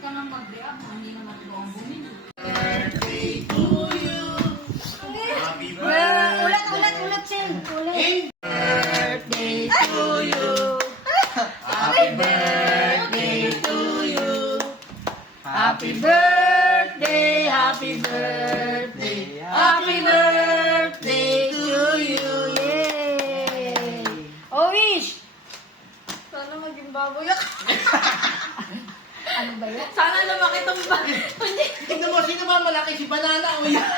ka nang mag-react, hindi naman ito ang bumili. Birthday to you. Happy Ulat, Chen. Ulit. birthday to you. Happy birthday to you. Happy birthday, happy birthday, happy birthday to you. Yay! Oh, wish! Sana maging baboy ako. Ano ba yan? Sana lumaki itong baboy. Hindi. Tingnan mo, sino ba malaki? Si Banana o yan?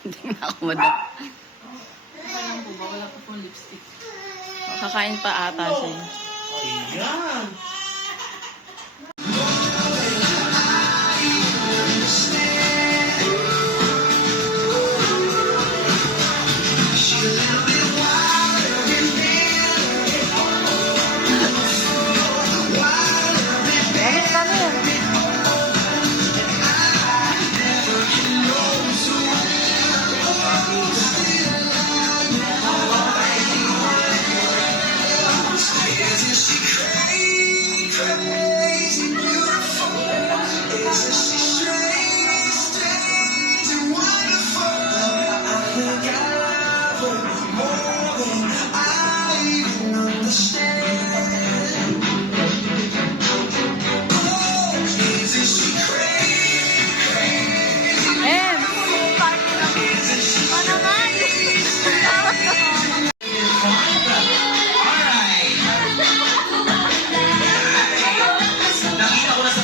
Hindi na ako madap. Alam ko ba, wala pa pong lipstick. Kakain pa ata siya. Ayan.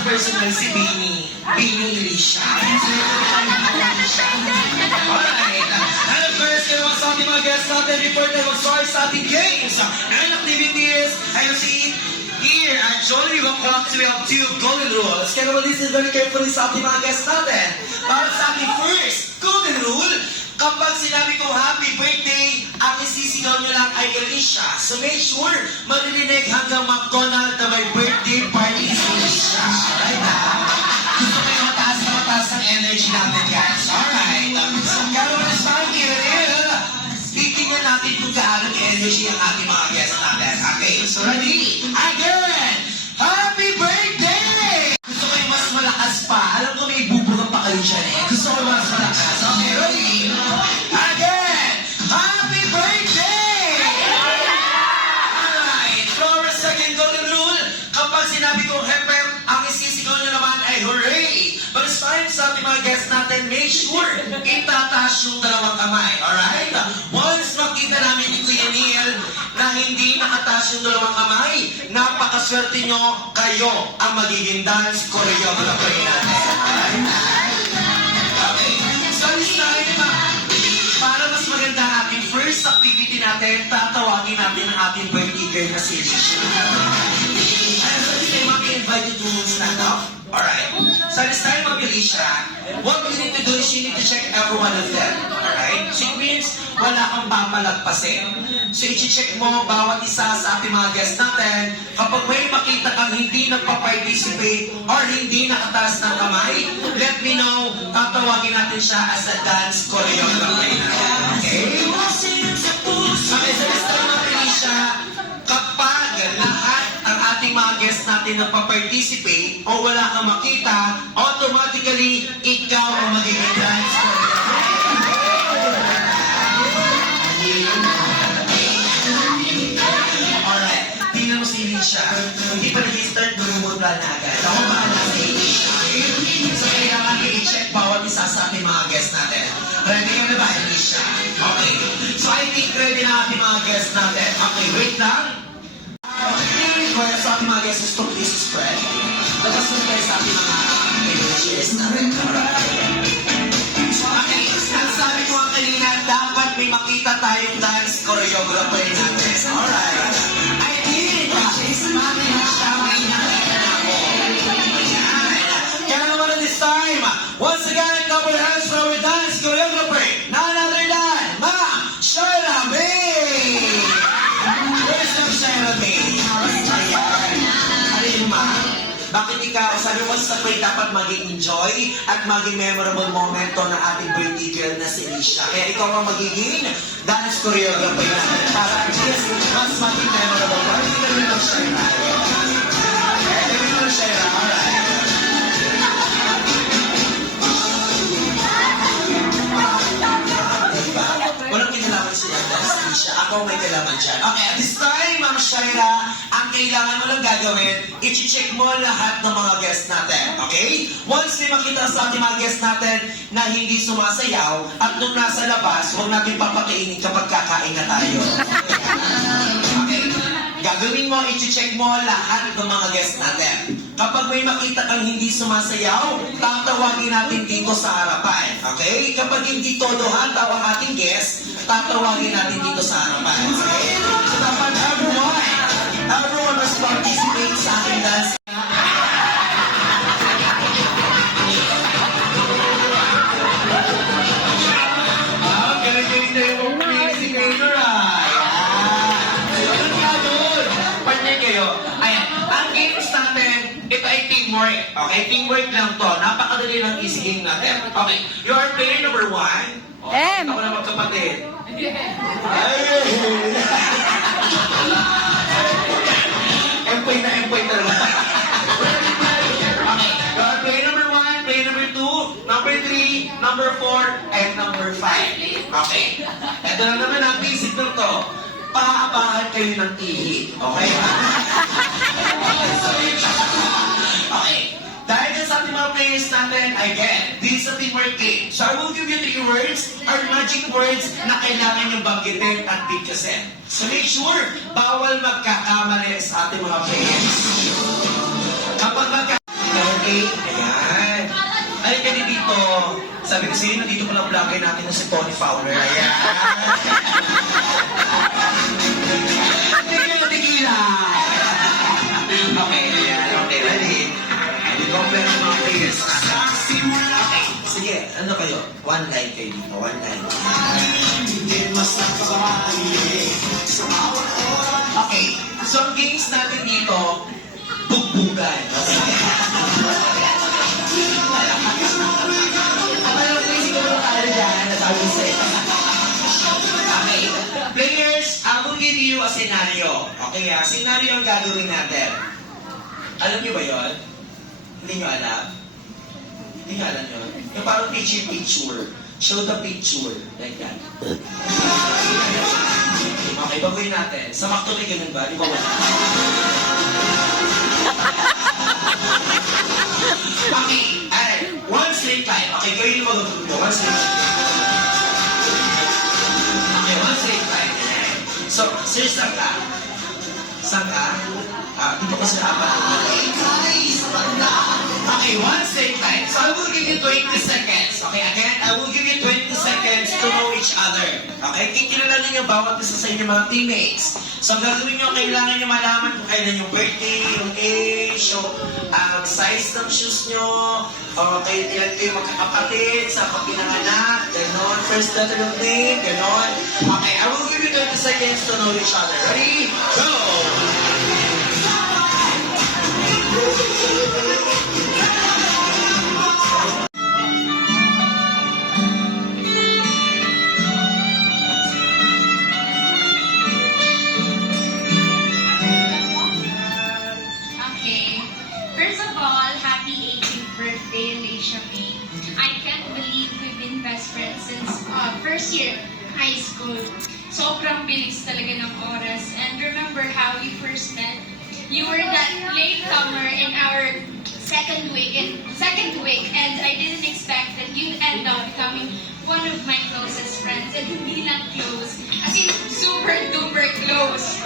Personal si Bini Elisha. Alright. And of course, kayo sa ating mga guests natin before tayo mag-start sa ating games and activities. I see here at Jollibee Bangkok, we have 2 golden rules. Kaya naman listen very carefully sa ating mga guests natin. Para sa ating first golden rule, kapag sinabi kong happy birthday, ang isisigaw nyo lang ay Elisha. So make sure maririnig hanggang McDonald's na may birthday party si Elisha. Alright na? Gusto ko yung mataas ang energy natin, guys. Alright. Kaya naman sa akin, titingnan natin kung gaano energy ang ating mga guests natin. Okay, so ready? Again! Happy birthday! Gusto ko yung mas malakas pa. Alam ko may bubuga pa kayo dyan eh. Gusto ko yung mas malakas. Okay, ready? Again! Happy birthday! Alright, for a second golden rule, kapag sinabi kong hep-hep, ang isisigaw nyo naman ay hooray! But it's time sa ating mga guests natin, make sure itataas yung dalawang kamay. Alright? Once makita namin ni Kuya Neil na hindi nakataas yung dalawang kamay, napakaswerte nyo, kayo ang magiging dance choreographer natin. Alright? Okay. So this time, para mas maganda ang ating first activity natin, tatawagin natin ang ating birthday girl na si Alicia. And so this time, I invite you to stand up. Alright. So this time, Alicia, what you need to do is you need to check every one of them. Alright? So it means wala kang papalagpasin. So i-check mo bawat isa sa ating mga guests natin. Kapag may makita kang hindi nagpa-participate or hindi nakataas ng kamay, let me know, tatawagin natin siya as a dance choreographer natin. Okay? Okay, so this time, Alicia, kapag lahat ang ating mga guests natin na pa-participate o wala kang makita, automatically, ikaw ang magiging dance choreographer. Alright, tingnan mo si Alicia. Hindi pa nag-start, bumubula na agad. Ako bahala si Alicia. So, kailangan i-check bawat isa sa ating mga guests natin. Ready ka na ba, Alicia? Okay. So, I think ready na ating mga guests natin. Okay, wait lang. Kaya sa ating mga guests is to please spread. Tapos na tayo sa ating mga cheers natin. Okay, ang sabi ko nga kanina, dapat may makita tayong dance choreographer natin. Alright. I think, mami na siya, may nakita na ako. Kaya naman this time, once again, couple hands for our dance choreographer. None other than Ma'am Shaila May! Where's Ma'am Shaila May? Ayan. Ano yun, Ma'am? Bakit ikaw ikaw, sabi mo sa pray dapat maging enjoy at maging memorable moment to ng ating birthday girl na si Alicia. Kaya ikaw ang magiging dance choreographer natin para at least mas maging memorable. Para hindi ka rin ng Shaira. Hindi ka ng Shaira, alright. Walang kinalaman siya dance Alicia. Ako may kailangan dyan. Okay, at this time, Ma'am Shaira, ang kailangan mo lang gagawin, i-check mo lahat ng mga guests natin. Okay? Once may makita sa ating mga guests natin na hindi sumasayaw at nung nasa labas, huwag natin papakainin kapag kakain na tayo. Okay? Gagawin mo, i-check mo lahat ng mga guests natin. Kapag may makita kang hindi sumasayaw, tatawagin natin dito sa harapan. Okay? Kapag hindi todo hataw ang ating guest, tatawagin natin dito sa harapan. Okay? So dapat everyone must participate sa ating dance. Galing-galing na yung crazy maker, partner kayo. Ayan, ang games natin, ito ay teamwork. Okay, teamwork lang to. Napakadali ng easy game natin. Okay, you are player number 1. M. Ako na magkapatid. Empoy na empoy talaga. Okay, you are player number 1, player number 2, number 3, number 4, and number 5. Okay, ito na naman ang basic ng to. Paapahan kayo ng ihi. Okay? Okay. Dahil sa ating mga players natin, again, this is a teamwork game. So I will give you 3 words, or magic words, na kailangan yung banggitin at bigkasin. So make sure, bawal magkakamali sa ating mga players. Kapag magkakamali, ayan. Ay, kaya dito, sabi ko sa'yo, nandito pa lang vlogger natin na si Tony Fowler. Ayan. Tigila! Okay, ayan. Okay, ready? Hindi ko pera ng mga players. Okay, sige. Ano kayo? One line kayo dito. One line. Okay. So, ang games natin dito, bugbugan. Okay. Players, I will give you a scenario. Okay, scenario ang gagawin natin. Alam niyo ba yon? Hindi niyo alam? Hindi niyo alam yun? Yung parang picture. Show the picture. Like that. Okay, baguhin natin. Sa McDo may ganun ba? Di ba wala? Okay, alright. One straight line. Okay, kayo yung mag-group. One straight line. Okay, one straight line. So, sir, saan ka? Saan ka? Dito kasi apat. Okay, one straight line. So, I will give you 20 seconds. Okay, again, I will give you 20 seconds to know each other. Okay, kikilala niyo bawat isa sa inyong mga teammates. So, ang gagawin niyo, kailangan niyo malaman kung kailan yung birthday, yung age, yung size ng shoes niyo, o ilan kayo magkakapatid, sa kapinanganak, ganon, first letter of name, ganon. Okay, I will give you 20 seconds to know each other. Ready? Go! Okay. First of all, happy 18th birthday, Alicia P. I can't believe we've been best friends since first year high school. Sobrang bilis talaga ng oras. And remember how we first met? You were that latecomer in our second week, and I didn't expect that you'd end up becoming one of my closest friends. And hindi lang close, as in super duper close.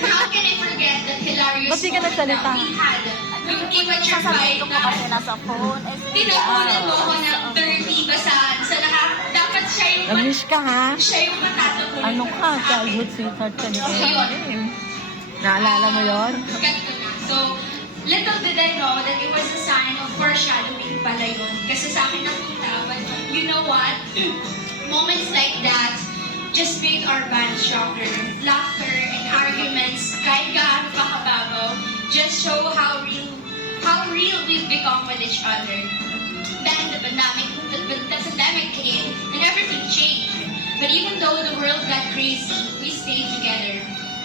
How can I forget that hilarious Ba't di ka moment nagsalita? that we had yung immature fight na nasa phone. tinapunan mo ako ng 30 basahan sa lahat. Dapat siya yung Nag-wish ka ha? siya yung matatapunan Ano ka? sa akin. Childhood sweetheart ka ni So, yun. Kim. Naalala mo yon? Ganito na. So, little did I know that it was a sign of foreshadowing pala yun. Kasi sa akin nakita, but you know what? Moments like that just made our band stronger. Laughter and arguments, kahit gaano pa kababaw, just show how real how real we've become with each other. Then the pandemic came and everything changed. But even though the world got crazy, we stayed together.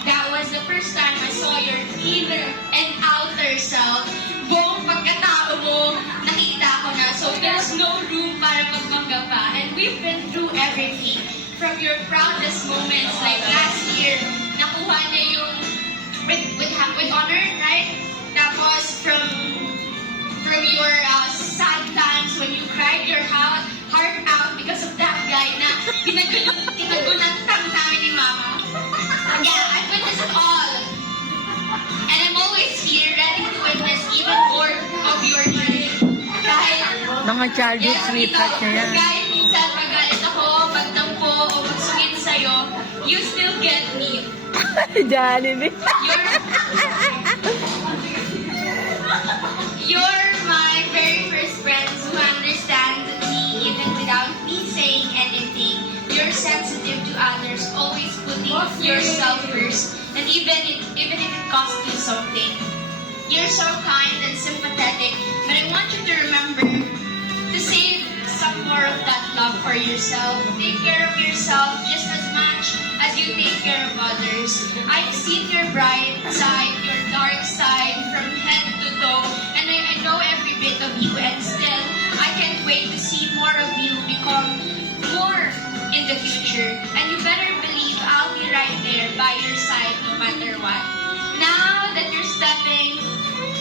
That was the first time I saw your inner and outer self. Buong pagkatao mo, nakita ko na. So there's no room para magmangga pa. And we've been through everything. From your proudest moments, like last year, nakuha niya yung with honor, right? Tapos from your sad times when you cried your heart out because of that guy na kinagunatang namin ni Mama. Yeah, I've witnessed it all. And I'm always here, ready to witness even more of your journey. Kahit, Mga childish sweetheart niya yan. kahit minsan magalit ako, magtampo, o magsungit sa'yo, you still get me. Jollibee. You're my very first friends who understand me even without me saying anything. You're sensitive to others, always putting yourself first, and even if it costs you something. You're so kind and sympathetic, but I want you to remember to save some more of that love for yourself. Take care of yourself just as much as you take care of others. I've seen your bright side, your dark side, from head to toe, and I know every bit of you, and still, I can't wait to see more of you become more in the future. And you better believe I'll be right there by your side no matter what. Now that you're stepping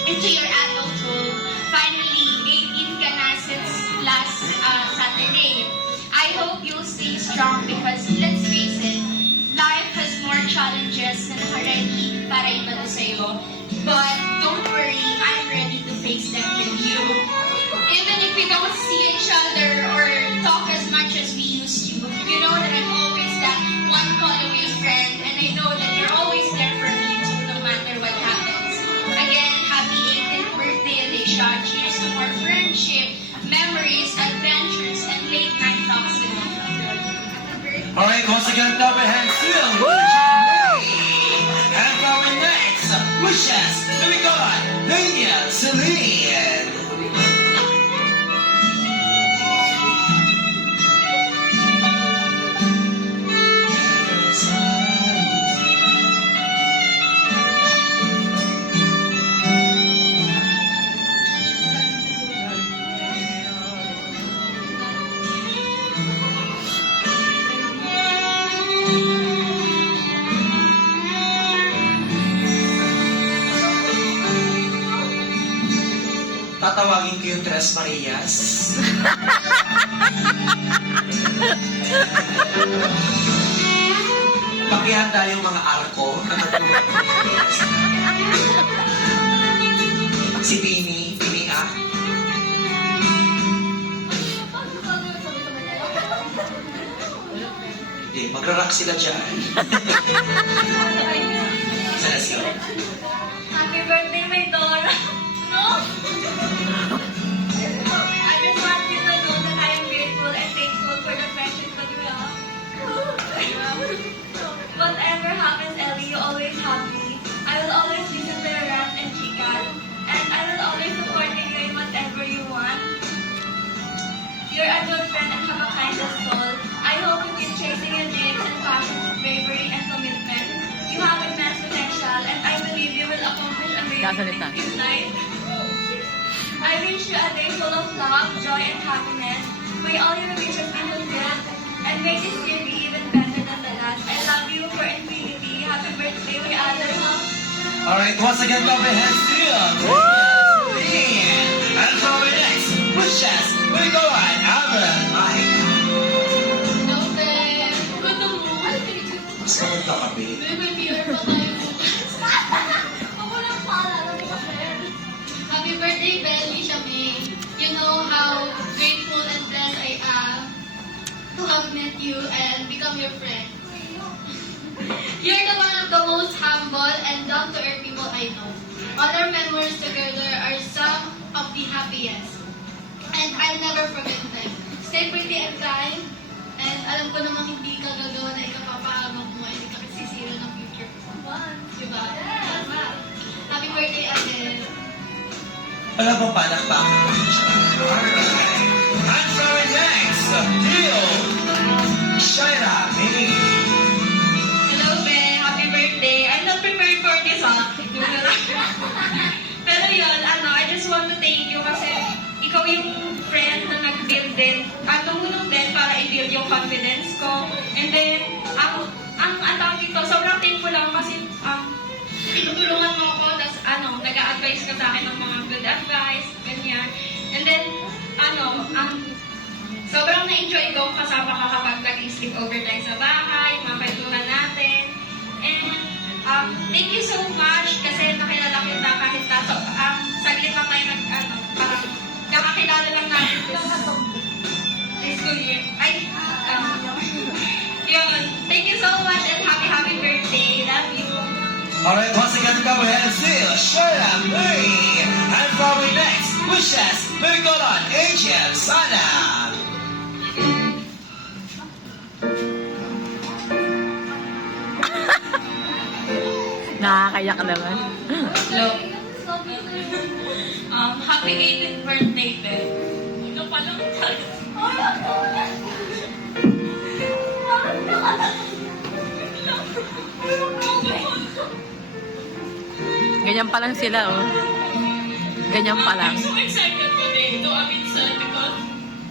into your adulthood, finally, 18 ka na since last Saturday. I hope you'll stay strong because, let's face it, life has more challenges na naka-ready para ibato sa'yo. But don't worry, I'm ready to face them with you. Even if we don't see each other or talk as much as we used to, you know that I'm always that one call away friend, and I know that you're always there for me too, no matter what happens. Again, happy 18th birthday, Alicia. Cheers to more friendship, memories, adventures, and late night talks with you. Alright, once again, clap your hands to them. And for our next wishes, here we go, Lydia Celine. Tatawagin ko yung Tres Marias. Pakihanda yung mga arko na nagluwa. Si Tini, Tinia. Hindi, magra-rock sila dyan. Let's go. Happy birthday, my Dora! No? I just want you to know that I am grateful and thankful for the friendship that we have. Whatever happens, Ellie, you always have me. I will always listen to your rants and chicas. And I will always support you in whatever you want. You're a good friend and have a kind of soul. I hope you keep chasing your dreams and passions with bravery and commitment. You have immense potential, and I believe you will accomplish amazing things in life. I wish you a day full of love, joy, and happiness. May all your wishes be fulfilled, and may this year be even better than the last. I love you for infinity. Happy birthday, my other half. Alright, once again, clap your hands to them. And for our next wishes, we go on, Aaron, Mike. No, babe. Ganda mo. Mas kamanta kami. Baby, beer pa tayo bukas. Ako lang paalala mo kasi. Happy birthday, Belly Shaming. You know how grateful and blessed I am to have met you and become your friend. You're the one of the most humble and down-to-earth people I know. All our memories together are some of the happiest. And I'll never forget them. Stay pretty and kind. And alam ko namang hindi ka gagawa na ikapapahamak mo at ikakasisira ng future ko. Once, diba? Tama. Happy birthday again. Wala bang palakpakan? And for our next, Leo, Shaira, May. Hello, Be. Happy birthday. I'm not prepared for this, ha? Pero yun, I just want to thank you kasi ikaw yung friend na nag-build din, tumulong din para i-build yung confidence ko. And then, ang tawag dito, sobrang thankful lang kasi tinutulungan mo ako, tapos nag-a-advise ka sa akin ng mga good advice, ganyan. And then, sobrang na-enjoy ko kasama ka kapag nag-sleep over tayo sa bahay, mga kwentuhan natin. And thank you so much kasi nakilala kita kahit saglit lang tayo parang kakakilala lang natin this school year. Yun. Thank you so much and happy birthday. Love you. Alright, once again, come ahead and see Shaira, May. And for our next, wishes, Bergolan, Angel, Sana. Nakakayak naman. Hello. Happy 18th birthday, Be. Ito pa lang tayo. Ganyan pa lang sila, oh. Ganyan pa lang. I'm so excited today to Abinsan because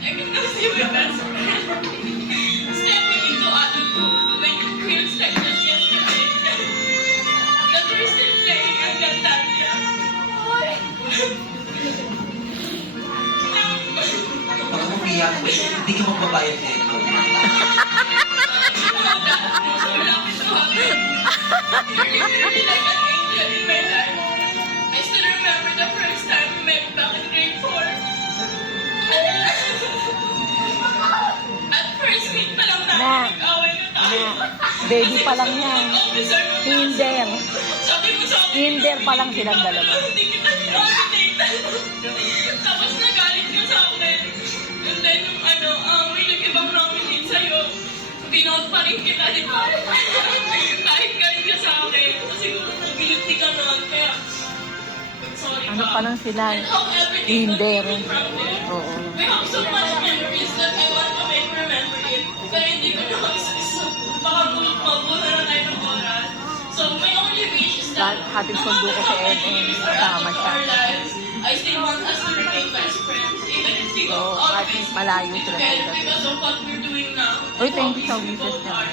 I can see my best friend stepping into adulthood when it feels like just yesterday that we're still playing ang Cantaria. Pag umiyak, hindi ka magbabayad nito. So lucky to have you. You're literally like an angel in my life. I still remember the first time we met back in grade 4. At first meet pa lang natin, Na. nag-away na tayo. Baby pa lang yan. Officer mo pa. Kinder. Sabi mo sa akin, Kinder pa lang silang dalawa. hindi kita nominated. Tapos nagalit ka sa akin. And then, may nag-ibang nominate sa'yo. Pinout pa rin kita, di ba? Kahit galit ka sa akin. Siguro nag-guilty ka nun. Kaya, sorry Ano ka. pa lang sila? And how everything Kinder. was from there. Oo. We have so much memories that I want to make remember it. Pero hindi ko na isa-isa. Baka mabuha na tayo ng oras. So, my only wish is that Hatid sundo ko si Ed, kasama siya. our lives, I still want us to remain best friends. Even if we go Oo, out kahit malayo sila sa together isa't because of what we're doing now. Uy, thank you how sa busy we wishes both niya. are.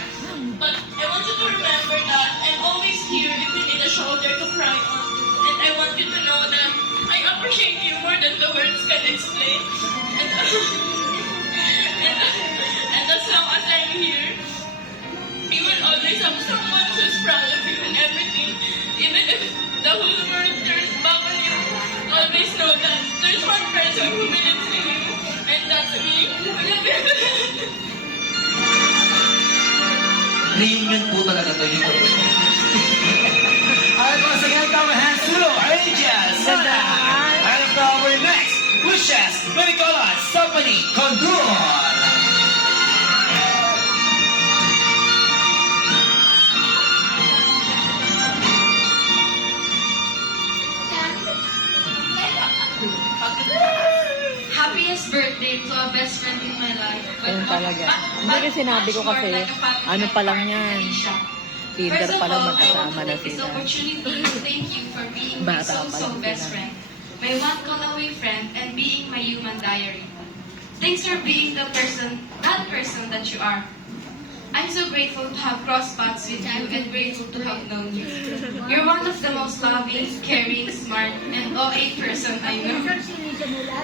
But I want you to remember that I'm always here if you need a shoulder to cry on. And I want you to know that I appreciate you more than the words can explain. And as long as I'm here, you will always have someone who's proud of you and everything. Even if the whole world turns back on you, always know that there's one person who believes in you, and that's me. I love you. Reunion po talaga to dito. Alright, once again, come ahead and see Angel, Sana. And for our next, wishes, Bergolan, Stephanie, Condor. Happiest birthday to a best friend in my life. Ayun talaga. Hindi kasi sinabi ko kasi, ano pa lang yan. Kinder pa lang magkasama na This sila. opportunity to thank you for being my Bata pa so lang best sila. friend, my one call away friend, and being my human diary. Thanks for being that person that you are. I'm so grateful to have crossed paths with you and grateful to have known you. You're one of the most loving, caring, smart, and OA person I know.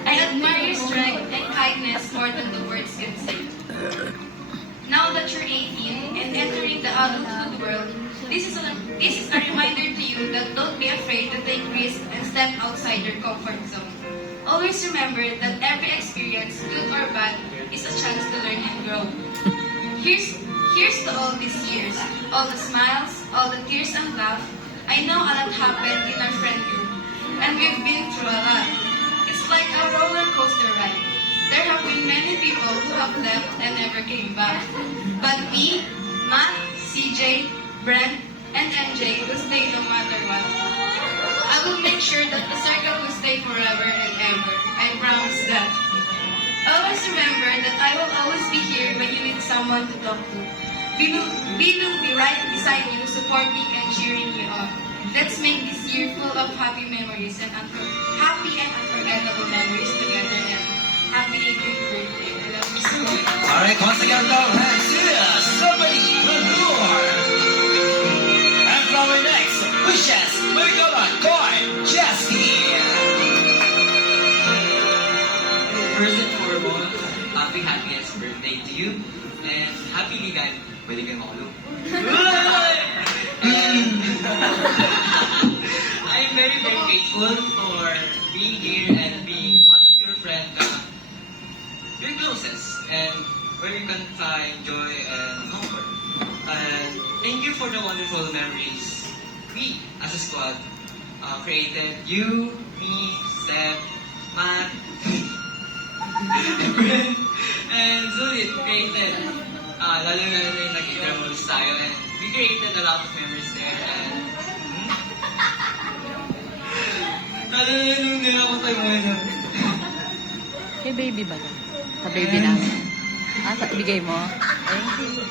I admire your strength and kindness more than the words can say. Now that you're 18 and entering the adulthood world, this is a reminder to you that don't be afraid to take risks and step outside your comfort zone. Always remember that every experience, good or bad, is a chance to learn and grow. Here's to all these years, all the smiles, all the tears and laugh. I know a lot happened in our friend group, and we've been through a lot. It's like a roller coaster ride. There have been many people who have left and never came back. But me, Matt, CJ, Brent, and NJ will stay no matter what. I will make sure that the circle will stay forever and ever. I promise that. Always remember that I will always be here when you need someone to talk to. We will be right beside you, supporting and cheering you on. Let's make this year full of happy memories and happy and unforgettable memories together. And happy 18th birthday. I love you so much. Alright, once again, clap your hands to somebody Manure. And from our next, wishes, may go on, Koy, Jessie. First and foremost, happy happiest birthday to you. And happy ligay. Pwede kayo makulong. I'm very, very grateful for being here and being one of your friends, your closest, and where you can find joy and comfort. And thank you for the wonderful memories we, as a squad, created. You, me, Seth, Matt, and Zulit created. Lalo na yung nag-intervals tayo, and we created a lot of memories there. And lalo na yung nila ko tayo ngayon. Kay baby ba to? Sa baby namin. Bigay mo? Thank you.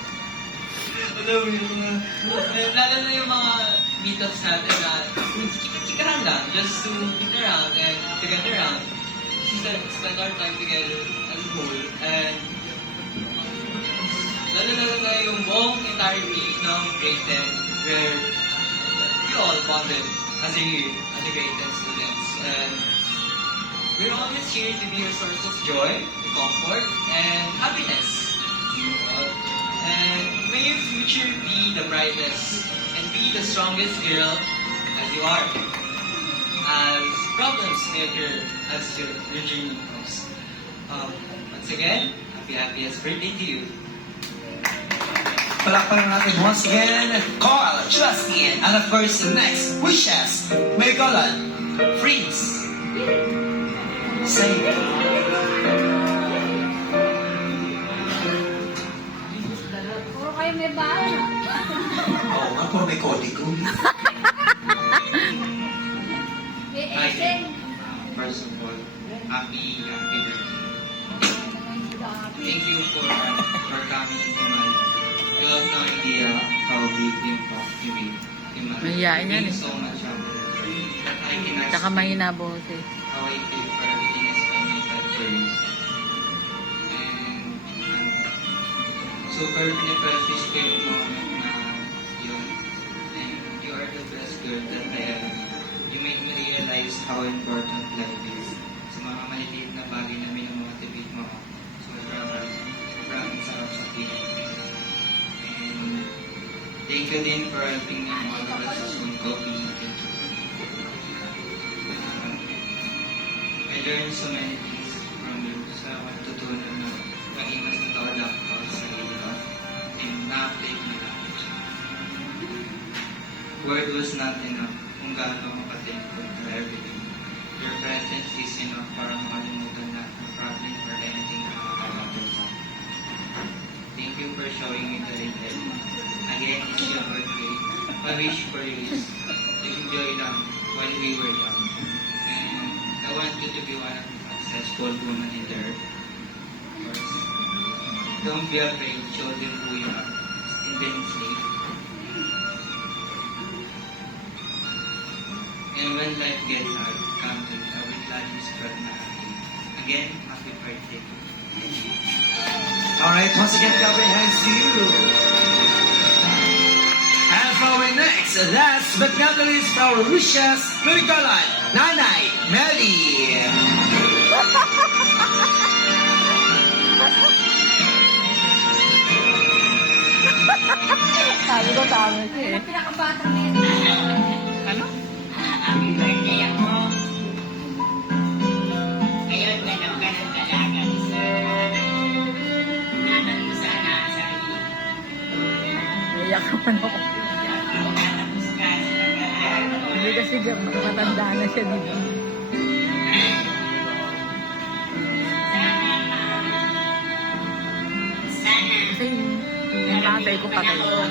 Alam mo yung lalo na yung mga meetups natin na chika-chikahan lang, just to get around and to get around. Spend our time together as a whole. And lalo na yung buong entire team ng grade 10 where we all bonded as a grade 10 students. And we're always here to be a source of joy, comfort, and happiness. And may your future be the brightest and be the strongest girl as you are. As problems may occur as your journey goes. Once again, happiest birthday to you. Palakpakan natin once again, Carl, Justin, and of course, the next, wishes, may go on, Prince. Same. Puro kayo may bahay. Oo nga, puro may kodigo. First of all, happy birthday. Thank you for coming to my. You have no idea how big the impact you made in my life. Mahihain yan Thank you eh. so much. I cannot Tsaka mahina boses. how I feel for everything I spent my time for you. And super na-precious ko yung moment na yun. And you are the best girl that I ever met. You made me realize how important life is. Sa mga maliliit na bagay na minamotivate mo ako. Sobrang sarap sa feeling. And thank you din for helping me in all of us soon copy. I learned so many things from you. So I want to tutunan na maging mas totoo lang ako sa sarili ko. And na-update mo lang. Word was not enough kung gaano ako ka-thankful for everything. Your presence is enough para makalimutan na ang problem or anything na nakakalater sa akin. Thank you for showing me the real life. Again, it's your birthday. My wish for you is to enjoy lang while we were young. And I want you to be one of the successful women in the earth. Of course. Don't be afraid. Show them who you are. Intensely. And when life gets hard, come to me. I will gladly spread my hand. Again, happy birthday. Alright, once again, clap your hands to you. And for our next, last but not the least, our wishes, may go on, Nanay, Melly. Sabi ko tama siya eh. Pinakabatang nito. Ano? Happy birthday ako. Ngayon, ganaw ka ng dalaga ni Sir. Nanan mo sana ang sarili. Iyak naman ako. Tapos ka sa pag-aaral. Hindi kasi matanda na siya, di ba? Sana Kasi yung tatay ko patay na.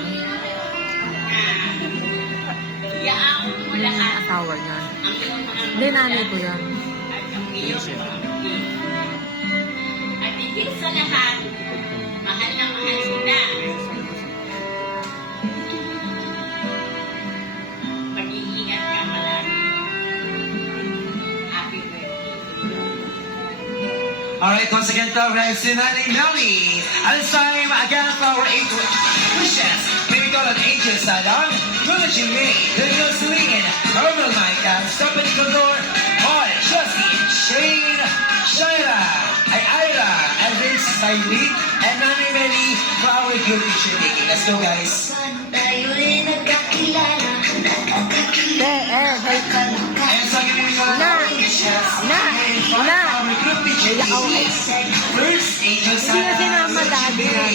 Iyaakot mo Yung lahat. asawa niya. Ang iyong mga Hindi, nanay ko yan. At ang iyong mga kapatid. At higit sa lahat, mahal na mahal kita. Mag-iingat ka palagi. Happy birthday. Alright, once again, progress to Nanay Melly. At this time, again, for our 8 wishes. May we call an angel salon. Lula Jimmy, Daniel Celine, Hermal Micah, Stephanie Condor, Paul, Justin, Shane, Shaira, Ira, Elvis, Saili, and Nanay Melly for our good picture taking. Let's go, guys. Hey. And so, giving me one Na. of our wishes. Na. And for Na. our group picture taking. First, angel Hindi salon. na sinama daddy niya.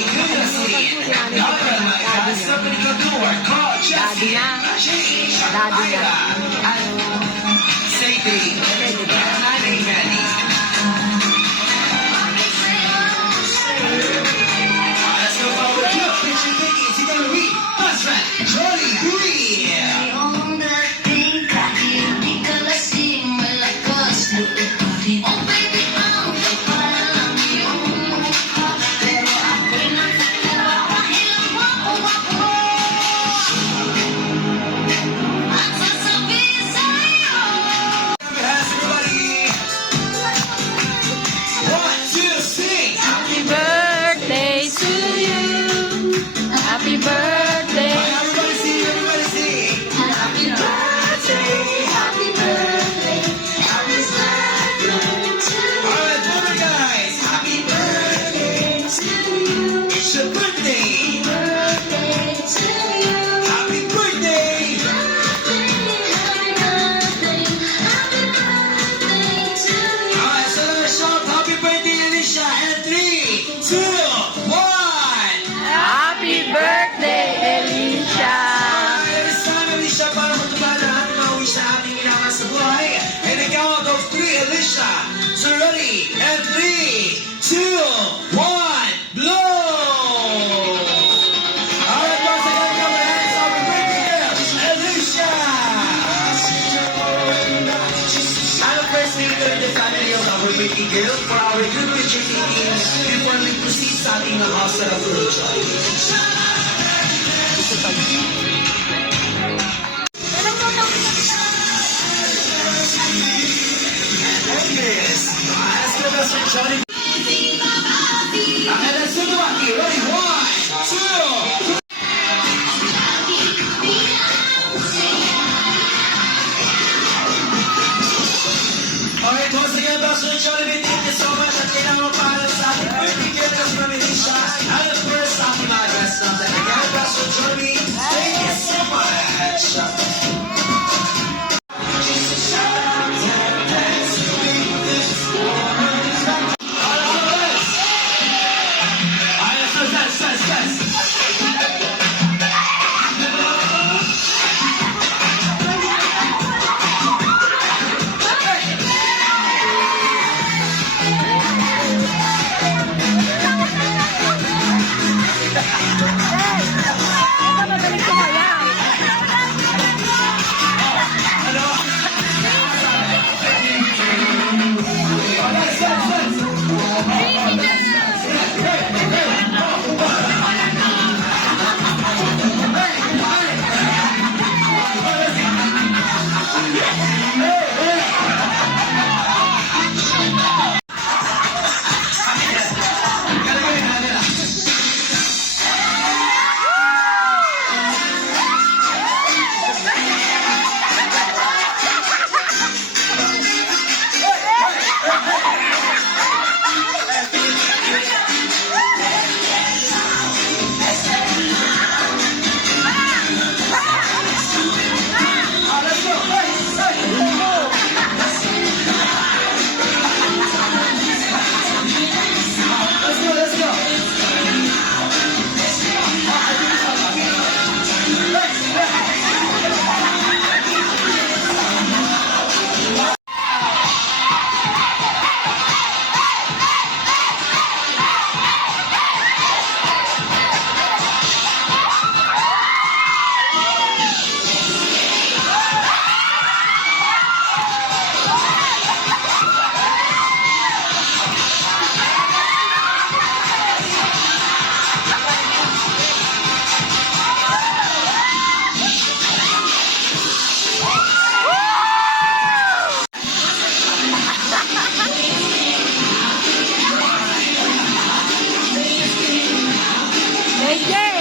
Hermal Micah, Stephanie Condor, Paul, Daddy Justin, niya. Shane, Daddy niya. Ira, and Sadie, and Nanay Melly. Let's go forward to picture taking. Together we, husband, Jolie Bui. Everybody. 1, 2, sing. Happy birthday to you. Happy birthday. Everybody sing, everybody sing. Happy birthday. Happy birthday. Happy birthday All right, come on, guys. Happy birthday to you. It's your birthday. Happy birthday. All right, so let's shout happy birthday, Alicia. And 3, 2, 1. Happy birthday, Alicia. Alright, it's time, Alicia, para matupad ang ating mga wish na ating minamas sa buhay. And a count of 3, Alicia. So ready? And 3, 2, 1, blow! Alright, once again, come on, hands up, birthday girl, Alicia! Ano first speaker in the family of our birthday girl for our good picture taking before we proceed sa ating mga house of religion. Yes. Let's go, best friend Johnny. And let's do the wacky. Ready? 1, 2, 3. Alright, once again, best friend Johnny, thank you so much at kailangan para sa ating birthday girl na si Mami Alicia. And of course, sa ating mga guests natin. Again, best friend Johnny, thank you so much. Sige!